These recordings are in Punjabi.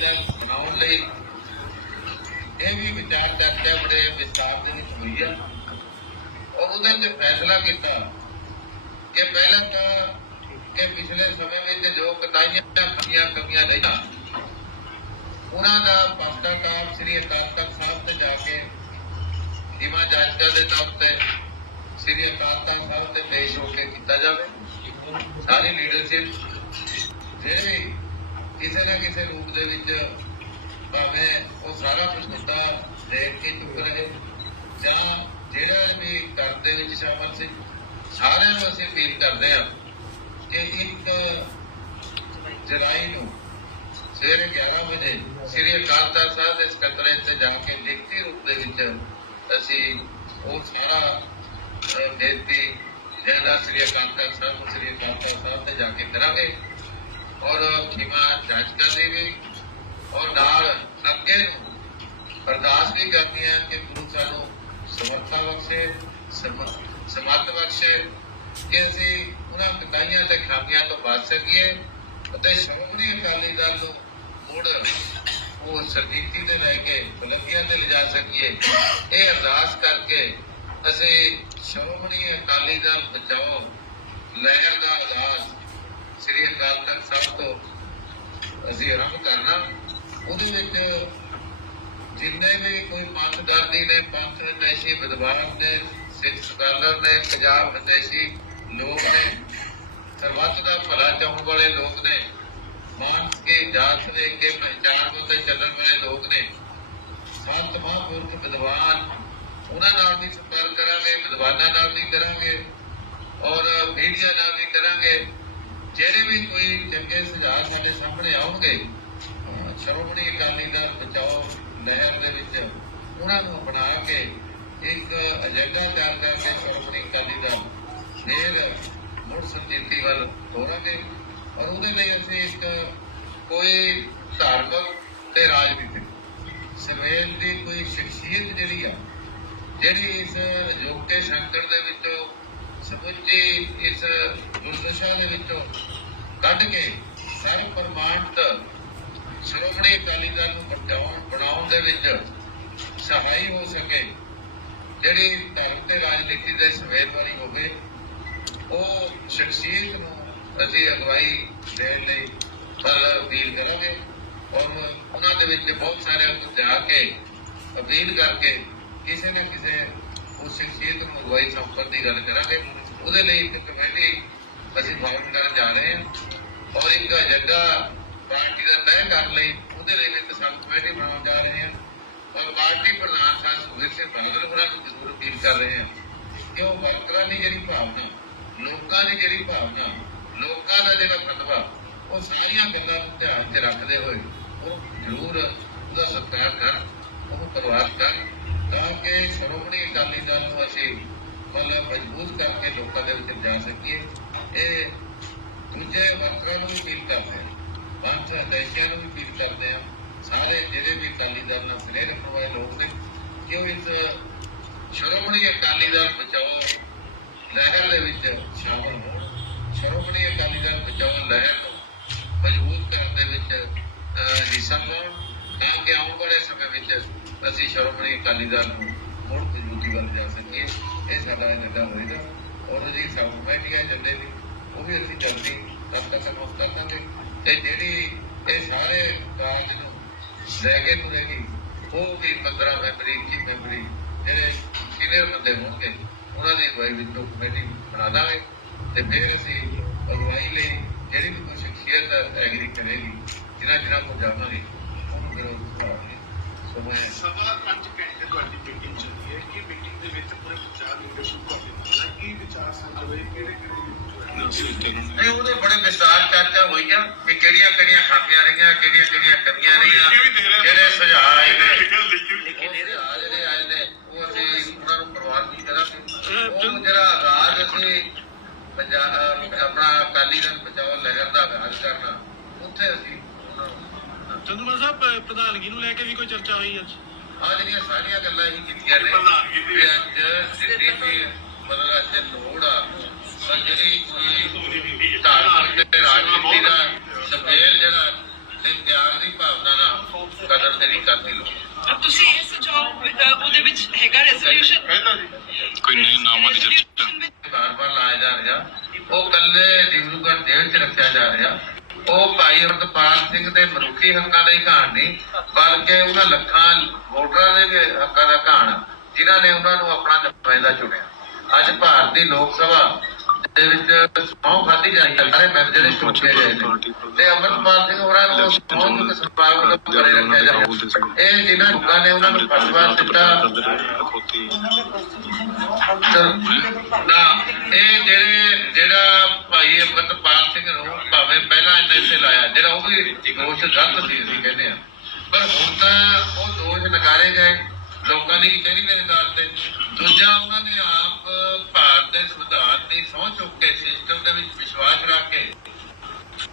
ਦਲ ਬਣਾਉਣ ਲਈ, ਇਹ ਵੀ ਵਿਚਾਰ ਚਰਚਾ ਬੜੇ ਵਿਸਤਾਰ ਦੇ ਵਿੱਚ ਹੋਈ ਆ। ਔਰ ਉਹਦੇ ਵਿੱਚ ਫੈਸਲਾ ਕੀਤਾ ਕਿ ਪਹਿਲਾਂ ਤਾਂ ਕਿ ਪਿਛਲੇ ਸਮੇਂ ਵਿੱਚ ਜੋ ਕਟਾਈਆਂ ਕਮੀਆਂ ਕਮੀਆਂ ਰਹੀਆਂ, ਉਹਨਾਂ ਦਾ ਪੱਤਰਕਾਰ ਸ੍ਰੀ ਅਕਾਲ ਤਖਤ ਸਾਹਿਬ ਤੇ ਜਾ ਕੇ ਹਿਮਾ ਜਾਚਕਾ ਦੇ ਤੌਰ ਸ੍ਰੀ ਅਕਾਲ ਤਖਤ ਸਾਹਿਬ ਤੇ ਪੇਸ਼ ਹੋ ਕੇ ਕੀਤਾ ਜਾਵੇ। ਸਾਰੀ ਲੀਡਰਸ਼ਿਪ ਜਿਹੜੇ ਕਿਸੇ ਨਾ ਕਿਸੇ ਰੂਪ ਦੇ ਵਿੱਚ ਭਾਵੇਂ ਉਹ ਸਾਰਾ ਕੁਝ ਮੁੱਦਾ ਦੇਖ ਕੇ ਚੁੱਕ ਰਹੇ ਜਾਂ ਜਿਹੜਾ ਵੀ ਕਰ ਦੇ ਵਿੱਚ ਸ਼ਾਮਲ ਸੀ ਸਾਰਿਆਂ ਨੂੰ ਅਸੀਂ ਅਪੀਲ ਕਰਦੇ ਹਾਂ ਕਿ ਇੱਕ ਜੁਲਾਈ ਨੂੰ ਸਵੇਰੇ 11 ਵਜੇ ਸ੍ਰੀ ਅਕਾਲ ਤਖਤ ਸਾਹਿਬ ਦੇ ਸਕੱਤਰੇ ਤੇ ਜਾ ਕੇ ਲਿਖਤੀ ਰੂਪ ਦੇ ਵਿੱਚ ਅਸੀਂ ਉਹ ਸਾਰਾ ਅਹ, ਬੇਨਤੀ ਜਿਹੜਾ ਸ੍ਰੀ ਅਕਾਲ ਤਖਤ ਸਾਹਿਬ ਨੂੰ ਸ੍ਰੀ ਅਕਾਲ ਤਖਤ ਸਾਹਿਬ ਤੇ ਜਾ ਕੇ ਕਰਾਂਗੇ। ਔਰ ਖਿਮਾ ਜਾਂਚ ਕਰਦੇ ਵੀ। ਔਰ ਨਾਲ ਅੱਗੇ ਨੂੰ ਅਰਦਾਸ ਵੀ ਕਰਦੀ ਹੈ ਕਿ ਗੁਰੂ ਸਾਨੂੰ ਸਮਰਥਾ ਬਖਸ਼ੇ ਸਮਰਥ ਬਖਸ਼ੇ, ਕਿ ਅਸੀਂ ਉਹਨਾਂ ਕਟਾਈਆਂ ਤੇ ਖਾਮੀਆਂ ਤੋਂ ਬਚ ਸਕੀਏ ਅਤੇ ਸ਼੍ਰੋਮਣੀ ਅਕਾਲੀ ਦਲ ਨੂੰ ਮੁੜ ਉਹ ਸਰਜੀਤੀ ਤੇ ਲੈ ਕੇ ਬੁਲੰਦੀਆਂ ਤੇ ਲਿਜਾ ਸਕੀਏ। ਇਹ ਅਰਦਾਸ ਕਰਕੇ ਅਸੀਂ ਸ਼੍ਰੋਮਣੀ ਅਕਾਲੀ ਦਲ ਬਚਾਓ, ਲਹਿਰ ਦਾ ਆਗਾਜ਼ ਸ੍ਰੀ ਅਕਾਲ ਤਖਤ ਸਾਹਿਬ ਤੋਂ ਅਸੀਂ ਆਰੰਭ ਕਰਨਾ। ਉਹਦੇ ਵਿੱਚ ਜਿੰਨੇ ਵੀ ਕੋਈ ਪੰਥ ਦਰਦੀ ਨੇ ਪੰਥ ਹਿਤੈਸ਼ੀ ਵਿਦਵਾਨ ਨੇ, ਸਿੱਖ ਸਕਾਲਰ ਨੇ, ਪੰਜਾਬ ਹਿਤੈਸ਼ੀ ਲੋਕ ਨੇ ਸਰਬੱਤ ਦਾ ਭਲਾ ਚਾਹਣ ਵਾਲੇ ਲੋਕ ਨੇ, ਮਾਨਸ ਕੇ ਜਾਤ ਦੇ ਕੇ ਪਹਿਚਾਨ ਉੱਤੇ ਚੱਲਣ ਵਾਲੇ ਲੋਕ ਨੇ, ਸੰਤ ਮਹਾਂਪੁਰਖ ਵਿਦਵਾਨ, ਉਹਨਾਂ ਨਾਲ ਵੀ ਸੰਪਰਕ ਕਰਾਂਗੇ, ਵਿਦਵਾਨਾਂ ਨਾਲ ਵੀ ਕਰਾਂਗੇ, ਔਰ ਮੀਡੀਆ ਨਾਲ ਵੀ ਕਰਾਂਗੇ। ਜਿਹੜੇ ਵੀ ਕੋਈ ਚੰਗੇ ਸੁਝਾਅ ਸਾਡੇ ਸਾਹਮਣੇ ਆਉਣਗੇ, ਅਹ ਸ਼੍ਰੋਮਣੀ ਅਕਾਲੀ ਦਲ ਬਚਾਓ ਲਹਿਰ ਦੇ ਵਿੱਚ ਉਹਨਾਂ ਨੂੰ ਅਪਣਾ ਕੇ ਇੱਕ ਏਜੰਡਾ ਤਿਆਰ ਕਰਕੇ ਸ਼੍ਰੋਮਣੀ ਅਕਾਲੀ ਦਲ ਫਿਰ ਮੁੜ ਸੰਜੀਤੀ ਵੱਲ ਤੋਰਾਂਗੇ ਔਰ ਉਹਦੇ ਲਈ ਅਸੀਂ ਇੱਕ ਕੋਈ ਧਾਰਮਿਕ ਤੇ ਰਾਜਨੀਤਿਕ ਸਮੇਤ ਦੀ ਕੋਈ ਸ਼ਖਸੀਅਤ ਜਿਹੜੀ ਆ, ਜਿਹੜੀ ਇਸ ਅਜੋਕੇ ਸ਼ੰਕਰ ਦੇ ਵਿੱਚੋਂ ਸਮੁੱਚੀ ਇਸ ਦੁਰਦਸ਼ਾ ਦੇ ਵਿੱਚੋਂ ਕੱਢ ਕੇ ਸਰਵ ਪ੍ਰਮਾਣਤ ਸ਼੍ਰੋਮਣੀ ਅਕਾਲੀ ਦਲ ਨੂੰ ਬਚਾਉਣ, ਬਣਾਉਣ ਦੇ ਵਿੱਚ ਸਹਾਈ ਹੋ ਸਕੇ। ਜਿਹੜੀ ਧਰਮ ਤੇ ਰਾਜਨੀਤੀ ਦੇ ਸਵੇਲ ਹੋਵੇ ਉਹ ਸ਼ਖਸੀਅਤ ਨੂੰ ਅਸੀਂ ਅਗਵਾਈ ਦੇਣ ਲਈ ਪਰ ਅਪੀਲ ਕਰਾਂਗੇ ਔਰ ਉਹਨਾਂ ਦੇ ਵਿੱਚ ਬਹੁਤ ਸਾਰਿਆਂ ਨੂੰ ਜਾ ਕੇ, ਅਪੀਲ ਕਰਕੇ ਕਿਸੇ ਨਾ ਕਿਸੇ ਉਸ ਸ਼ਖਸੀਅਤ ਨੂੰ ਅਗਵਾਈ ਸੰਪਰਕ ਦੀ ਗੱਲ ਕਰਾਂਗੇ। ਉਹਦੇ ਲਈ ਇੱਕ ਕਮੇਟੀ ਅਸੀਂ ਫਾਰਮ ਕਰਨ ਜਾ ਰਹੇ ਹਾਂ ਔਰ ਇੱਕ ਏਜੰਡਾ ਪਾਰਟੀ ਦਾ ਤੈਅ ਕਰਨ ਲਈ ਉਹਦੇ ਲਈ ਇੱਕ ਸਬ ਕਮੇਟੀ ਬਣਾਉਣ ਜਾ ਰਹੇ ਹਾਂ। ਔਰ ਪਾਰਟੀ ਪ੍ਰਧਾਨ ਸਾਹਿਬ ਸੁਖਬੀਰ ਸਿੰਘ ਬਾਦਲ ਹੋਰਾਂ ਨੂੰ ਜ਼ਰੂਰ ਅਪੀਲ ਕਰ ਰਹੇ ਹਾਂ ਕਿ ਉਹ ਵਰਕਰਾਂ ਦੀ ਜਿਹੜੀ ਭਾਵਨਾ, ਲੋਕਾਂ ਦੀ ਜਿਹੜੀ ਭਾਵਨਾ, ਲੋਕਾਂ ਦਾ ਜਿਹੜਾ ਫਤਵਾ, ਉਹ ਸਾਰੀਆਂ ਗੱਲਾਂ ਨੂੰ ਧਿਆਨ 'ਚ ਰੱਖਦੇ ਹੋਏ ਉਹ ਜ਼ਰੂਰ ਉਹਦਾ ਸਤਿਕਾਰ ਕਰਨ ਉਹ ਪਰਿਵਾਰ ਕਰਨ ਤਾਂ ਕਿ ਸ਼੍ਰੋਮਣੀ ਅਕਾਲੀ ਦਲ ਨੂੰ ਅਸੀਂ ਮਤਲਬ ਮਜ਼ਬੂਤ ਕਰਕੇ ਲੋਕਾਂ ਦੇ ਵਿੱਚ ਜਾ ਸਕੀਏ। ਇਹ ਦੂਜੇ ਵਰਕਰਾਂ ਨੂੰ ਵੀ ਅਪੀਲ ਕਰਦੇ ਹਾਂ। ਪੰਥ ਦੇਸ਼ਿਆਂ ਨੂੰ ਵੀ ਅਪੀਲ ਕਰਦੇ ਹਾਂ। ਸਾਰੇ ਜਿਹੜੇ ਵੀ ਅਕਾਲੀ ਦਲ ਨਾਲ ਸਨੇਹ ਰੱਖਣ ਵਾਲੇ ਲੋਕ ਨੇ ਕਿ ਉਹ ਇਸ ਸ਼੍ਰੋਮਣੀ ਅਕਾਲੀ ਦਲ ਬਚਾਓ ਲਹਿਰ ਦੇ ਵਿੱਚ ਸ਼ਾਮਲ ਹੋਣ। ਸ਼੍ਰੋਮਣੀ ਅਕਾਲੀ ਦਲ ਬਚਾਓ ਲਹਿਰ ਨੂੰ ਮਜ਼ਬੂਤ ਕਰਨ ਦੇ ਵਿੱਚ ਅਹ, ਹਿੱਸਾ ਲੈਣ। ਤਾਂ ਕਿ ਆਉਣ ਵਾਲੇ ਸਮੇਂ ਵਿੱਚ ਅਸੀਂ ਸ਼੍ਰੋਮਣੀ ਅਕਾਲੀ ਦਲ ਨੂੰ ਮੁੜ ਮਜ਼ਬੂਤੀ ਵੱਲ ਜਾ ਸਕੀਏ। ਇਹ ਸਾਡਾ ਏਜੰਡਾ ਹੋਏਗਾ ਔਰ ਜੀ ਸਭ ਕਮੇਟੀ ਹੈ ਏਜੰਡੇ ਦੀ ਉਹ ਵੀ ਅਸੀਂ ਜਲਦੀ ਤਦ ਤੱਕ ਅਨਾਉਂਸ ਕਰ ਦਾਂਗੇ ਤੇ ਜਿਹੜੀ ਇਹ ਸਾਰੇ ਕਾਰਜ ਨੂੰ ਲੈ ਕੇ ਤੁਰੇਗੀ, ਉਹ ਵੀ 15 ਮੈਂਬਰੀ 21 ਮੈਂਬਰੀ ਜਿਹੜੇ ਸੀਨੀਅਰ ਬੰਦੇ ਹੋਣਗੇ, ਉਹਨਾਂ ਦੀ ਅਗਵਾਈ ਵਿੱਚ ਉਹ ਕਮੇਟੀ ਬਣਾ ਦਾਂਗੇ। ਤੇ ਫਿਰ ਅਸੀਂ ਅਗਵਾਈ ਲਈ ਜਿਹੜੀ ਵੀ ਕੋਈ ਸ਼ਖਸੀਅਤ ਐਗਰੀ ਕਰੇਗੀ, ਜਿਨ੍ਹਾਂ ਜਿਨ੍ਹਾਂ ਕੋਲ ਜਾਵਾਂਗੇ, ਉਹਨੂੰ ਫਿਰ ਉਹ ਸੁਣਾਵਾਂਗੇ ਸੋ ਸਵਾ ਪੰਜ ਘੰਟੇ ਤੁਹਾਡੀ ਮੀਟਿੰਗ ਚੱਲੀ ਹੈ ਕਿ ਮੀਟਿੰਗ ਦੇ ਵਿੱਚ ਪੂਰੇ ਵਿਚਾਰ ਤੁਹਾਡੇ ਨਾਲ ਕੀ ਵਿਚਾਰ ਸੰਕਲ ਹੋਏ ਕਿਹੜੇ ਕਿਹੜੇ ਨਹੀਂ। ਉਹਦੇ ਬੜੇ ਵਿਸਤਾਰ ਚਰਚਾ ਹੋਈ ਆ ਕਿ ਕਿਹੜੀਆਂ ਕਿਹੜੀਆਂ ਖਾਮੀਆਂ ਰਹੀਆਂ ਕਿਹੜੀਆਂ ਕਿਹੜੀਆਂ ਕਮੀਆਂ ਰਹੀਆਂ ਕਿਹੜੇ ਸੁਝਾਅ ਆਏ ਨੇ। ਜਿਹੜੇ ਆਏ ਨੇ ਉਹ ਅਸੀਂ ਉਹਨਾਂ ਨੂੰ ਪ੍ਰਵਾਨ ਨਹੀਂ ਕਰਾਂਗੇ। ਉਹ ਜਿਹੜਾ ਰਾਜ ਅਸੀਂ ਪੰਜਾਬ ਆਪਣਾ ਅਕਾਲੀ ਦਲ ਬਚਾਓ ਲਹਿਰ ਦਾ ਰਾਜ ਕਰਨਾ ਉੱਥੇ ਅਸੀਂ ਚੰਦੂਮਾ ਸਾਹਿਬ ਪ੍ਰਧਾਨਗੀ ਨੂੰ ਲੈ ਕੇ ਵੀ ਕੋਈ ਚਰਚਾ ਹੋਈ ਅੱਜ? ਆ ਜਿਹੜੀਆਂ ਸਾਰੀਆਂ ਗੱਲਾਂ ਹੀ ਕੀਤੀਆਂ ਨੇ ਵੀ ਅੱਜ ਜਿੰਨੀ ਵੀ ਮਤਲਬ ਅੱਜ ਲੋੜ ਆ ਤਾਂ ਜਿਹੜੀ ਕੋਈ ਧਾਰਮਿਕ ਤੇ ਰਾਜਨੀਤੀ ਦਾ ਸਬੇਲ ਜਿਹੜਾ ਤੇ ਤਿਆਗ ਦੀ ਭਾਵਨਾ ਨਾਲ ਕਦਰ ਜਿਹੜੀ ਕਰਦੀ ਲੋ ਤੁਸੀਂ ਇਹ ਸੁਝਾਅ ਉਹਦੇ ਵਿੱਚ ਹੈਗਾ ਰੈਜ਼ੋਲੂਸ਼ਨ ਕੋਈ ਨਹੀਂ ਨਾਮਾਂ ਦੀ ਚਰਚਾ? ਬਾਰ-ਬਾਰ ਲਾਇਆ ਜਾ ਰਿਹਾ। ਉਹ ਕੱਲੇ ਡਿਬਰੂਗੜ੍ਹ ਜੇਲ੍ਹ 'ਚ ਰੱਖਿਆ ਜਾ ਰਿਹਾ। ਉਹ ਭਾਈ ਅਮਰਪਾਲ ਸਿੰਘ ਦੇ ਮਨੁੱਖੀ ਹੱਕਾਂ ਦਾ ਹੀ ਨਹੀਂ ਬਲਕਿ ਉਹਨਾਂ ਲੱਖਾਂ ਵੋਟਰਾਂ ਦੇ ਵੀ ਹੱਕਾਂ ਦਾ ਕਹਾਣ ਜਿਨ੍ਹਾਂ ਨੇ ਉਹਨਾਂ ਨੂੰ ਆਪਣਾ ਨੁਮਾਇੰਦਾ ਚੁਣਿਆ। ਅੱਜ ਭਾਰਤ ਦੀ ਲੋਕ ਸਭਾ ਦੇ ਵਿੱਚ ਸੌ ਖਾਦੀ ਜਾਈ ਸਾਰੇ ਮੈਂਬਰ ਜਿਹੜੇ ਚੁਣੇ ਗਏ ਨੇ। ਤੇ ਅਮਰਪਾਲ ਸਿੰਘ ਹੋਰਾਂ ਨੂੰ ਸੌ ਨੂੰ ਸਭਾ ਵੱਲੋਂ ਕਰੇ ਰੱਖਿਆ ਜਾ ਰਿਹਾ। ਇਹ ਜਿਨ੍ਹਾਂ ਲੋਕਾਂ ਨੇ ਉਹਨਾਂ ਨੂੰ ਪਰਵਾਹ ਦਿੱਤਾ। ਨਾ ਇਹ ਜਿਹੜੇ ਜਿਹੜਾ ਭਾਈ ਅਮਰਪਾਲ ਸਿੰਘ ਨੂੰ ਭਾਵੇਂ ਪਹਿਲਾਂ ਐਨਐਸਏ ਲਾਇਆ, ਜਿਹੜਾ ਉਹ ਵੀ ਦੋਸ਼ ਗਲਤ ਸੀ ਅਸੀਂ ਕਹਿੰਦੇ ਆ ਪਰ ਹੁਣ ਤਾਂ ਉਹ ਦੋਸ਼ ਨਕਾਰੇ ਗਏ। ਲੋਕਾਂ ਦੀ ਕਚਹਿਰੀ ਦੇ ਆਧਾਰ ਤੇ? ਦੂਜਾ, ਉਹਨਾਂ ਨੇ ਆਪ ਭਾਰਤ ਦੇ ਸੰਵਿਧਾਨ ਦੀ ਸਹੁੰ ਚੁੱਕ ਕੇ ਸਿਸਟਮ ਦੇ ਵਿੱਚ ਵਿਸ਼ਵਾਸ ਰੱਖ ਕੇ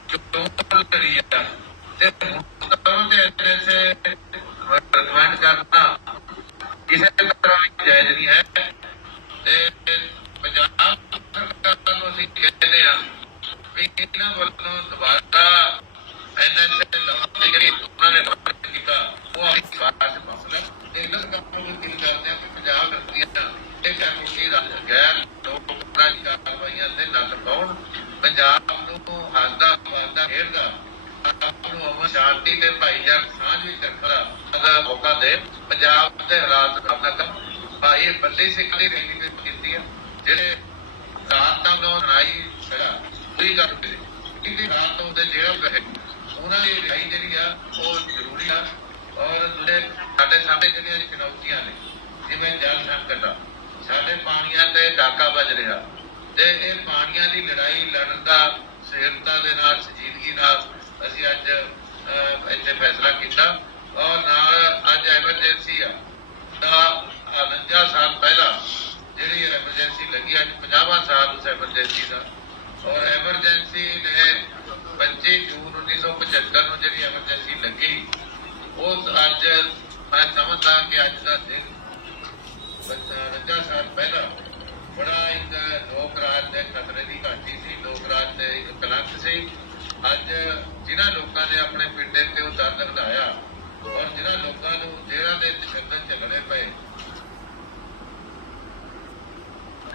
ਚੋਣ ਲੜੀ ਆ। ਤੇ ਹੁਣ ਤਾਂ ਐਨਐਸਏ ਰਿਕਮੈਂਡ ਕਰਨਾ ਕਿਸੇ ਤਰ੍ਹਾਂ ਵੀ ਜਾਇਜ਼ ਨਹੀਂ ਹੈ। ਤੇ ਪੰਜਾਬ ਨੂੰ ਅਸੀਂ ਕਹਿੰਦੇ ਆ ਵੀ ਇਹਨਾਂ ਵੱਲੋਂ ਦੁਬਾਰਾ ਐਨਐਸਏ ਲਾਉਣ ਜਿਹੜੀ ਉਹਨਾਂ ਨੇ ਮੰਗ ਕੀਤਾ, ਉਹ ਆਪਣੀ ਬਾਤ ਚ ਮਸਲਾ ਇਹਨਾਂ ਕੰਮ ਨੂੰ ਕੀ ਕਰਦੇ ਆ ਕਿ ਪੰਜਾਬ ਕਰਦੀਆਂ ਇਹ ਕਾਨੂੰਨੀ ਰਾਜ ਗੈਰ ਲੋਕਾਂ ਦੀ ਕਾਰਵਾਈਆਂ ਤੇ ਨੱਥ ਪਾਉਣ। ਪੰਜਾਬ ਨੂੰ ਹਾਦਾ ਵਾਦਾ ਖੇਡਦਾ, ਆਪ ਨੂੰ ਅਮਨ ਸ਼ਾਂਤੀ ਤੇ ਭਾਈਚਾਰਕ ਸਾਂਝ ਵਿੱਚ ਰੱਖਣਾ ਦਾ ਮੌਕਾ ਦੇ। ਪੰਜਾਬ ਦੇ ਹਾਲਾਤ ਆਪਣਾ ਕੰਮ, ਭਾਈ ਬੱਲੀ ਸਿੰਘ ਦੀ ਰੈਲੀ ਵਿੱਚ ਕੀਤੀ ਹੈ ਜਿਹੜੇ ਰਾਤ ਦਾ ਨੂੰ ਲੜਾਈ ਕਿਉਂਕਿ ਰਾਤ ਨੂੰ ਦੇ ਜਿਹੜਾ ਗਏ। ਉਹਨਾਂ ਦੀ ਲੜਾਈ ਜਿਹੜੀ ਆ, ਉਹ ਜ਼ਰੂਰੀ ਆ। ਔਰ ਜਿਹੜੇ ਸਾਡੇ ਸਾਹਮਣੇ ਜਿਹੜੀਆਂ ਚੁਣੌਤੀਆਂ ਨੇ, ਜਿਵੇਂ ਜਲ ਸੰਕਟ ਆ, ਸਾਡੇ ਪਾਣੀਆਂ ਤੇ ਡਾਕਾ ਵੱਜ ਰਿਹਾ। ਤੇ ਇਹ ਪਾਣੀਆਂ ਦੀ ਲੜਾਈ ਲੜਨ ਦਾ ਸਹਿਰਤਾ ਦੇ ਨਾਲ ਸੰਜੀਦਗੀ ਨਾਲ ਅਸੀਂ ਅੱਜ ਅਹ, ਇੱਥੇ ਫੈਸਲਾ ਕੀਤਾ ਔਰ ਨਾਲ ਅੱਜ ਐਮਰਜੈਂਸੀ ਆ ਤਾਂ 49 ਸਾਲ ਪਹਿਲਾਂ ਜਿਹੜੀ ਐਮਰਜੈਂਸੀ ਲੱਗੀ ਅੱਜ 50ਵਾਂ ਸਾਲ ਉਸ ਐਮਰਜੈਂਸੀ ਦਾ ਔਰ ਐਮਰਜੈਂਸੀ ਨੇ 25 ਜੂਨ 1975 ਨੂੰ ਜਿਹੜੀ ਐਮਰਜੈਂਸੀ ਲੱਗੀ ਉਹ ਅੱਜ ਮੈਂ ਸਮਝਦਾ ਕਿ ਅੱਜ ਦਾ ਦਿਨ 50 ਸਾਲ ਪਹਿਲਾਂ ਬੜਾ ਇੱਕ ਲੋਕ ਰਾਜ ਦੇ ਖਤਰੇ ਦੀ ਘਾਟੀ ਸੀ ਲੋਕ ਰਾਜ ਦੇ ਇੱਕ ਕਲੰਕ ਸੀ। ਅੱਜ ਜਿਨ੍ਹਾਂ ਲੋਕਾਂ ਨੇ ਆਪਣੇ ਪਿੰਡੇ ਤੇ ਉਹ ਦਰਦ ਵਧਾਇਆ ਔਰ ਜਿਨ੍ਹਾਂ ਲੋਕਾਂ ਨੂੰ ਜੇਲ੍ਹਾਂ ਦੇ ਤਸ਼ੱਦਦ ਝੱਲਣੇ ਪਏ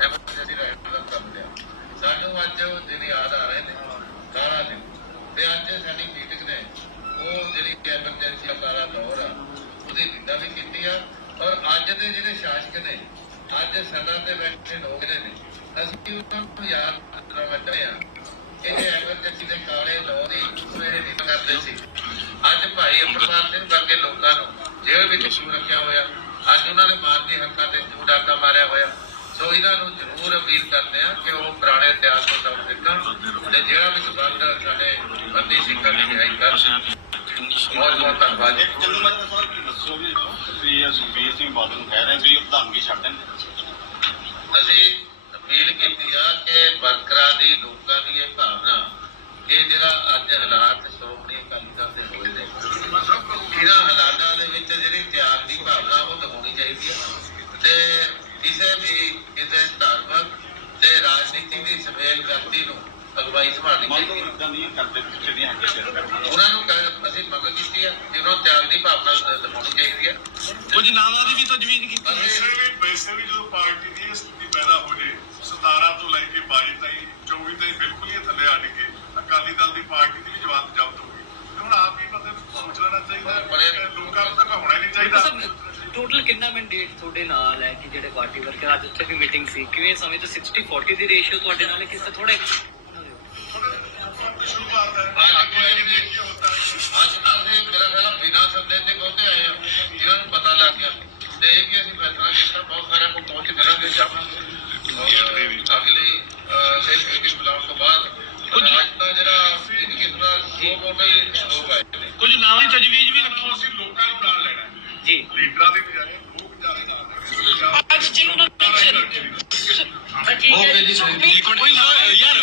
ਐਮਰਜੈਂਸੀ ਦਾ ਇੰਤਜ਼ਾਮ ਲਿਆ। ਸਾਨੂੰ ਅੱਜ ਉਹ ਦਿਨ ਯਾਦ ਆ ਰਹੇ ਨੇ, ਸਾਰਾ ਦਿਨ। ਤੇ ਅੱਜ ਸਾਡੀ ਮੀਟਿੰਗ ਨੇ, ਉਹ ਜਿਹੜੀ ਐਮਰਜੈਂਸੀ ਦਾ ਕਾਲਾ ਦੌਰ ਆ ਉਹਦੀ ਨਿੰਦਾ ਵੀ ਕੀਤੀ ਆ ਔਰ ਅੱਜ ਦੇ ਜਿਹੜੇ ਸ਼ਾਸਕ ਨੇ, ਅੱਜ ਸਦਾ ਤੇ ਬੈਠੇ ਲੋਕ ਨੇ, ਅਸੀਂ ਉਹਨਾਂ ਨੂੰ ਯਾਦ ਕਰਨਾ ਬੈਠੇ ਆ। ਇਹ ਐਮਰਜੈਂਸੀ ਦੇ ਕਾਲੇ ਦੌਰ ਦੀ ਸਵੇਰੇ ਨਹੀਂ ਕਰਦੇ ਸੀ। ਅੱਜ ਭਾਈ ਅਮਰਪਾਲ ਸਿੰਘ ਵਰਗੇ ਲੋਕਾਂ ਨੂੰ ਜੇਲ੍ਹ ਵਿੱਚ ਕਿਉਂ ਰੱਖਿਆ ਹੋਇਆ? ਅੱਜ ਉਹਨਾਂ ਨੇ ਮਾਰਦੀ ਹੱਕਾਂ ਤੇ ਜੂ ਡਾਕਾ ਮਾਰਿਆ ਹੋਇਆ। ਸੋ ਇਹਨਾਂ ਨੂੰ ਜ਼ਰੂਰ ਅਪੀਲ ਕਰਦੇ ਆ ਕਿ ਉਹ ਪੁਰਾਣੇ ਇਤਿਹਾਸ ਤੋਂ ਸਬਕ ਤੇ ਜਿਹੜਾ ਵੀ ਬੰਦ ਸਾਡੇ ਬੰਦੀ ਸਿੱਖਾਂ ਦੀ ਰਿਹਾਈ ਕਰ ਬਹੁਤ ਬਹੁਤ ਧੰਨਵਾਦ ਜੀ ਚੰਦੂ ਮਾਜਰਾ ਸਾਹਿਬ ਕੀ ਦੱਸੋ ਵੀ ਤੁਸੀਂ ਸੁਖਬੀਰ ਸਿੰਘ ਬਾਦਲ ਨੂੰ ਕਹਿ ਰਹੇ ਵੀ ਉਹ ਪ੍ਰਧਾਨਗੀ ਛੱਡ ਦੇਣ ਅਸੀਂ ਅਪੀਲ ਕੀਤੀ ਆ ਕਿ ਵਰਕਰਾਂ ਦੀ ਲੋਕਾਂ ਦੀ ਇਹ ਭਾਵਨਾ ਕਿ ਜਿਹੜਾ ਅੱਜ ਹਾਲਾਤ ਸ਼੍ਰੋਮਣੀ ਅਕਾਲੀ ਦਲ ਦੇ ਹੋਏ ਨੇ ਇਹਨਾਂ ਹਾਲਾਤਾਂ ਦੇ ਵਿੱਚ ਜਿਹੜੀ ਤਿਆਗ ਦੀ ਭਾਵਨਾ ਉਹ ਦਿਖਾਉਣੀ ਚਾਹੀਦੀ ਹੈ ਤੇ ਕਿਸੇ ਵੀ ਕਿਸੇ ਧਾਰਮਿਕ ਤੇ ਰਾਜਨੀਤੀ ਦੀ ਸਮੇਲ ਵਿਅਕਤੀ ਨੂੰ ਅਗਵਾਈ ਸੰਭਾਲਣੀ ਮੰਨ ਚਾਹੀਦੀ ਲਓ ਹੈ ਉਹਨਾਂ ਨੂੰ ਕਹਿ- ਅਸੀਂ ਮੰਗ ਕੀਤੀ ਹੈ ਕਿ ਉਹਨਾਂ ਨੂੰ ਤਿਆਗ ਦੀ ਭਾਵਨਾ ਦਿਖਾਉਣੀ ਚਾਹੀਦੀ ਹੈ ਕੁਝ ਨਾਵਾਂ ਦੀ ਵੀ ਤਜਵੀਜ਼ ਕੀਤੀ ਹੈ। ਵੈਸੇ ਵੀ ਵੈਸੇ ਵੀ ਜਦੋਂ ਪਾਰਟੀ ਦੀ ਇਹ ਸਥਿਤੀ ਪੈਦਾ ਹੋ ਜੇ 17 ਤੋਂ ਲੈ ਕੇ 22 ਤਾਈਂ 24 ਤਾਈਂ ਬਿਲਕੁਲ ਹੀ ਥੱਲੇ ਆ ਕੇ ਅਕਾਲੀ ਦਲ ਦੀ ਪਾਰਟੀ ਦੀ ਵੀ ਜਵਾਬ ਜ਼ਬਤ ਹੋ ਗਈ। ਤੇ ਹੁਣ ਆਪ ਹੀ ਬੰਦੇ ਨੂੰ ਸੋਚ ਲੈਣਾ ਚਾਹੀਦਾ ਕਿ ਲੋਕਾਂ ਨੂੰ ਤਾਂ ਹੋਣਾ ਹੀ ਨਹੀਂ ਚਾਹੀਦਾ ਟੋਟਲ ਕਿੰਨਾ ਮੈਂਡੇਟ ਤੁਹਾਡੇ ਨਾਲ ਹੈ ਕਿ ਜਿਹੜੇ ਪਾਰਟੀ ਵਰਕਰ ਅੱਜ ਉੱਥੇ ਵੀ ਮੀਟਿੰਗ ਸੀ। ਕਿਵੇਂ ਸਮੇਂ ਤੋਂ 60 40 ਦੀ ਰੇਸ਼ੀਓ ਤੁਹਾਡੇ ਨਾਲ ਹੈ ਕਿਸ ਥੋੜਾ ਖਿਆਲ ਬਿਨਾਂ ਸੱਦੇ ਤੇ ਪਹੁੰਚੇ ਆਏ ਆ ਜਿਹਨਾਂ ਨੂੰ ਪਤਾ ਲੱਗ ਗਿਆ ਤੇ ਇਹ ਵੀ ਅਸੀਂ ਫੈਸਲਾ ਕੀਤਾ ਬਹੁਤ ਸਾਰਿਆਂ ਨੂੰ ਪਹੁੰਚ ਕਰਾਂਗੇ ਜਾਵਾਂਗੇ ਅਗਲੀ ਸੇ ਮੀਟਿੰਗ ਬੁਲਾਉਣ ਤੋਂ ਬਾਅਦ ਅੱਜ ਦਾ ਜਿਹੜਾ ਇੱਕ ਕਿਸਮ ਦਾ ਦੋ ਮੋਟੇ ਲੋਕ ਆਏ ਨੇ ਕੁਝ ਨਾਵਾਂ ਦੀ ਤਜਵੀਜ਼ ਵੀ ਰੱਖੀ ਅਸੀਂ ਲੋਕਾਂ ਨੂੰ ਨਾਲ ਲੈਣਾ ਹੈ। ਜੀ ਲੀਡਰਾਂ ਦੀ ਬਜਾਏ ਲੋਕ ਜ਼ਿਆਦਾ ਜਾਣਦੇ ਨੇ ਅੱਜ ਜਿਹਨੂੰ ਕੋਈ ਨਾ, ਯਾਰ